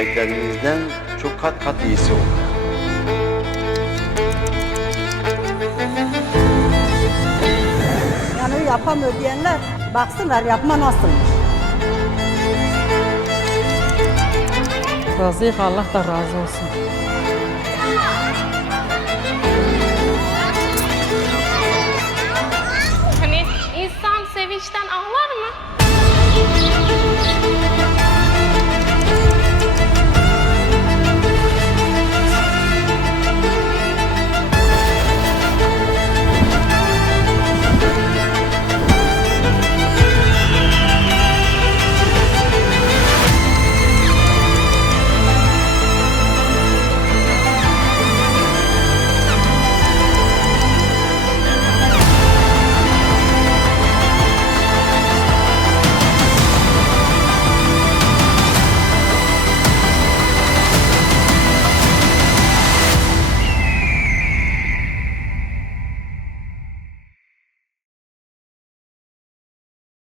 beklediğinizden çok kat kat iyisi oldu. Yani yapamıyor diyenler baksınlar yapma nasılmış. Razıyıq, Allah da razı olsun. Hani insan sevinçten ağlar mı?